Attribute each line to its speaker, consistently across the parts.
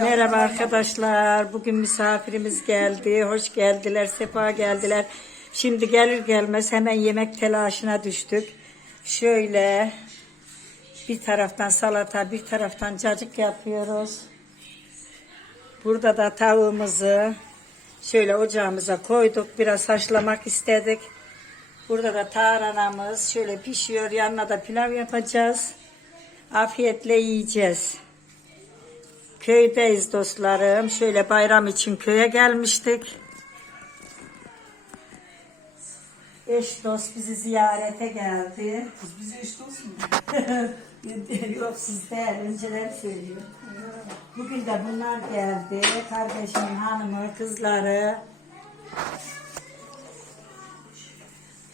Speaker 1: Merhaba arkadaşlar. Bugün misafirimiz geldi. Hoş geldiler, sefa geldiler. Şimdi gelir gelmez hemen yemek telaşına düştük. Şöyle bir taraftan salata, bir taraftan cacık yapıyoruz. Burada da tavuğumuzu şöyle ocağımıza koyduk. Biraz haşlamak istedik. Burada da tarhanamız şöyle pişiyor. Yanına da pilav yapacağız. Afiyetle yiyeceğiz. Köydeyiz dostlarım. Şöyle bayram için köye gelmiştik. Eş dost bizi ziyarete geldi.
Speaker 2: Kız bize eşit olsun mu?
Speaker 1: Yok sizde önceden söylüyor. Bugün de bunlar geldi. Kardeşimin hanımı, kızları.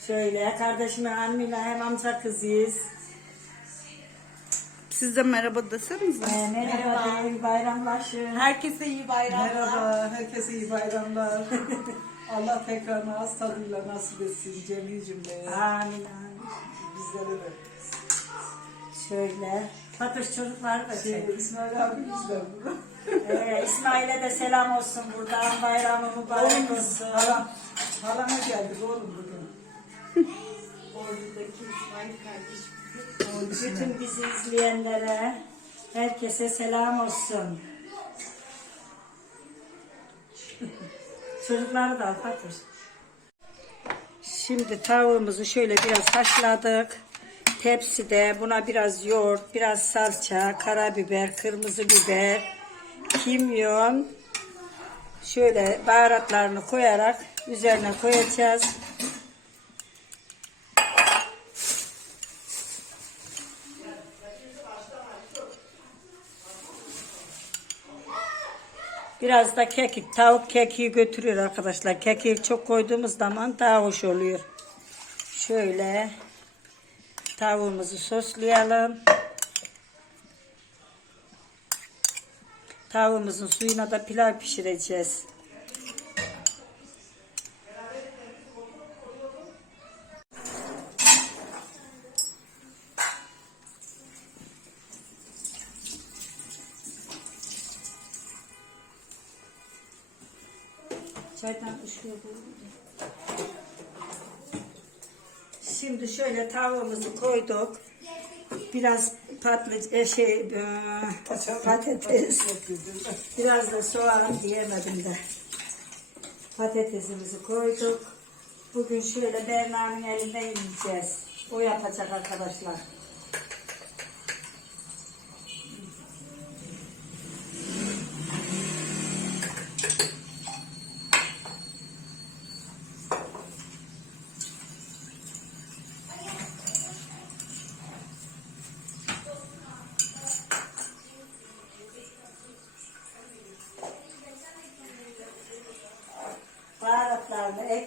Speaker 1: Şöyle kardeşimin hanımıyla hem amca kızıyız.
Speaker 2: Siz de merhaba deseniz
Speaker 1: Ee, merhaba, deyin, bayramlaşın.
Speaker 2: Herkese iyi bayramlar.
Speaker 3: Merhaba, herkese iyi bayramlar. Allah tekrar ağız tadıyla nasip etsin cemil cümleye.
Speaker 1: Amin amin.
Speaker 3: Bizlere de.
Speaker 1: Şöyle. Fatır çocuklar da
Speaker 3: Şey. İsmail abimiz de burada.
Speaker 1: Ee, İsmail'e de selam olsun buradan. Bayramı mübarek olsun.
Speaker 3: Halam, halama geldik oğlum bugün.
Speaker 2: Oradaki İsmail kardeşim.
Speaker 1: Bütün bizi izleyenlere herkese selam olsun. Çocukları da al. Şimdi tavuğumuzu şöyle biraz haşladık. Tepside buna biraz yoğurt, biraz salça, karabiber, kırmızı biber, kimyon, şöyle baharatlarını koyarak üzerine koyacağız. Biraz da kekik, tavuk kekiği götürüyor arkadaşlar. Kekiği çok koyduğumuz zaman daha hoş oluyor. Şöyle tavuğumuzu soslayalım. Tavuğumuzun suyuna da pilav pişireceğiz. Çaydan ışıyor bu. Şimdi şöyle tavuğumuzu koyduk. Biraz patlıcan, şey, e, patates, biraz da soğan diyemedim de. Patatesimizi koyduk. Bugün şöyle Berna'nın elinde yiyeceğiz. O yapacak arkadaşlar.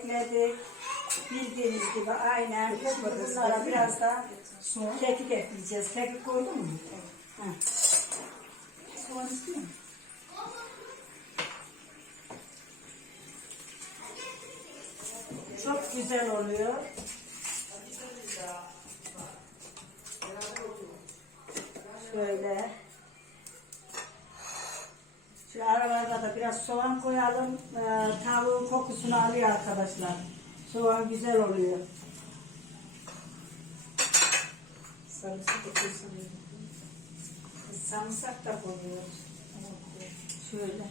Speaker 1: Ekledik. Bildiğiniz gibi aynen. Bunlara biraz da kekik ekleyeceğiz. Kekik koydun mu? Evet. Soğan istiyor musun? Çok güzel oluyor. Şöyle. Aralarda da biraz soğan koyalım. Ee, tavuğun kokusunu alıyor arkadaşlar. Soğan güzel oluyor.
Speaker 3: Sarımsak da koysun.
Speaker 1: Sarımsak da koyuyoruz. Şöyle.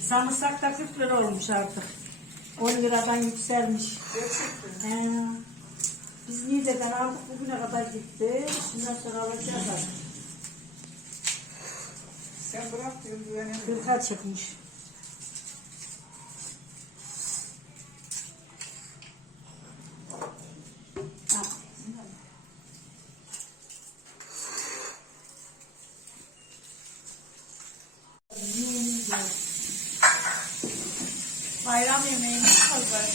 Speaker 1: Sarımsak da 40 lira olmuş artık. 10 liradan yükselmiş.
Speaker 3: Gerçekten.
Speaker 1: He. Biz Niğde'den aldık bugüne kadar gitti. Şimdiden sonra alacağız artık.
Speaker 3: Sen bırak diyorum güvenemem.
Speaker 1: 40'a çıkmış.
Speaker 2: Bayram yemeğimiz hazır.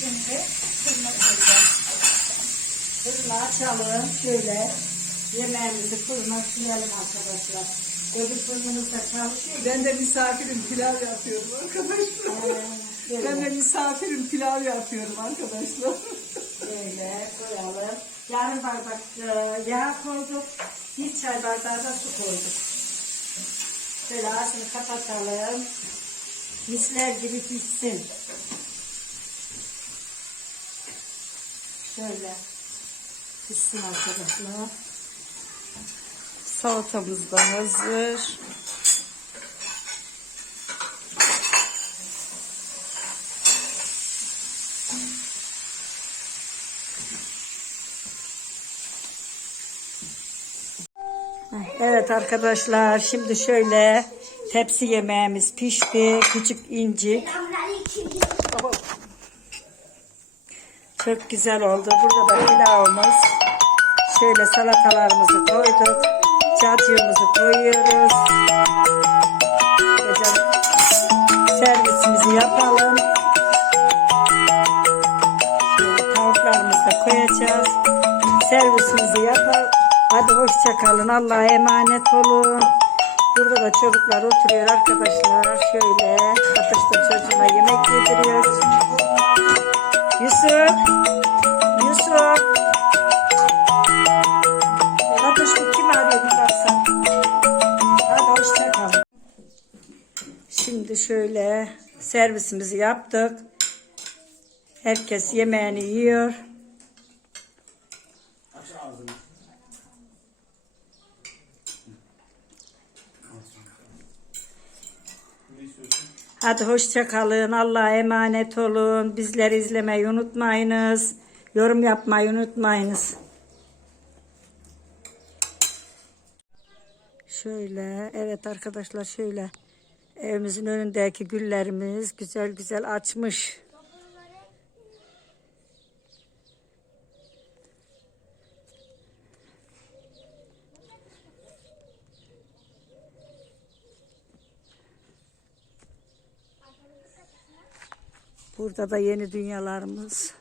Speaker 2: Şimdi fırına koyacağız.
Speaker 1: Fırını açalım. Şöyle yemeğimizi fırına sürelim arkadaşlar. Öbür fırınımız da çalışıyor.
Speaker 3: Ben de misafirim pilav yapıyorum arkadaşlar. Ben de
Speaker 1: böyle,
Speaker 3: misafirim pilav yapıyorum arkadaşlar.
Speaker 1: böyle koyalım. Yarım bardak e, yağ koyduk. Bir çay bardağı da su koyduk. Şöyle ağzını kapatalım. Misler gibi pişsin. Şöyle pişsin arkadaşlar.
Speaker 2: Salatamız da hazır.
Speaker 1: Evet arkadaşlar şimdi şöyle tepsi yemeğimiz pişti. Küçük incik. Çok güzel oldu. Burada da pilavımız. Şöyle salatalarımızı koyduk. Çatıyımızı koyuyoruz. Servisimizi yapalım. Tavuklarımızı da koyacağız. Servisimizi yapalım. Hadi hoşça kalın. Allah'a emanet olun. Burada da çocuklar oturuyor arkadaşlar. Şöyle Atışta çocuğuma yemek yediriyor. Şöyle servisimizi yaptık. Herkes yemeğini yiyor. Hadi hoşça kalın. Allah'a emanet olun. Bizleri izlemeyi unutmayınız. Yorum yapmayı unutmayınız. Şöyle, evet arkadaşlar şöyle. Evimizin önündeki güllerimiz güzel güzel açmış. Burada da yeni dünyalarımız.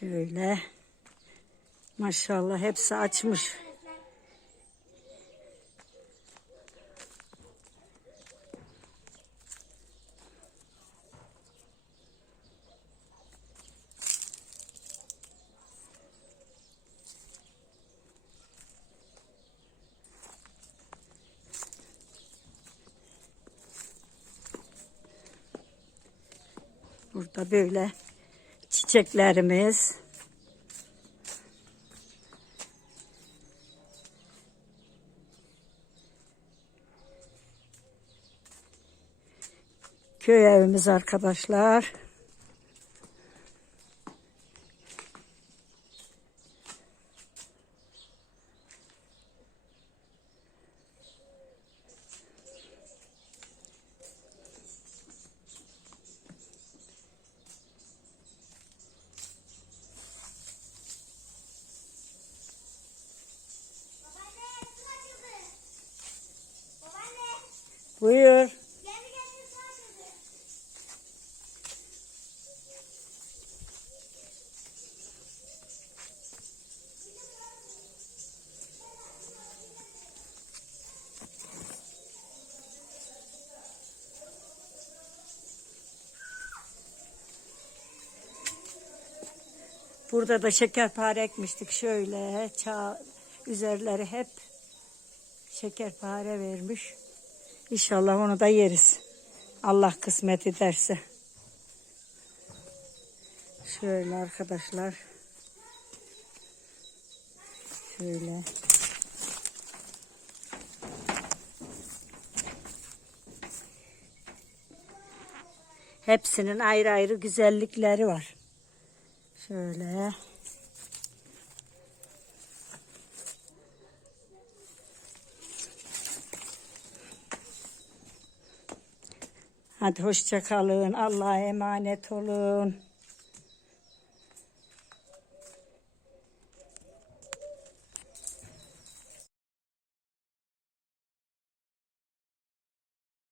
Speaker 1: Şöyle. Maşallah hepsi açmış. Burada böyle çiçeklerimiz. Köy evimiz arkadaşlar. Buyur. Burada da şekerpare ekmiştik şöyle. Çağ, üzerleri hep şekerpare vermiş. İnşallah onu da yeriz. Allah kısmet ederse. Şöyle arkadaşlar. Şöyle. Hepsinin ayrı ayrı güzellikleri var. Şöyle. Hadi hoşça kalın. Allah'a emanet olun.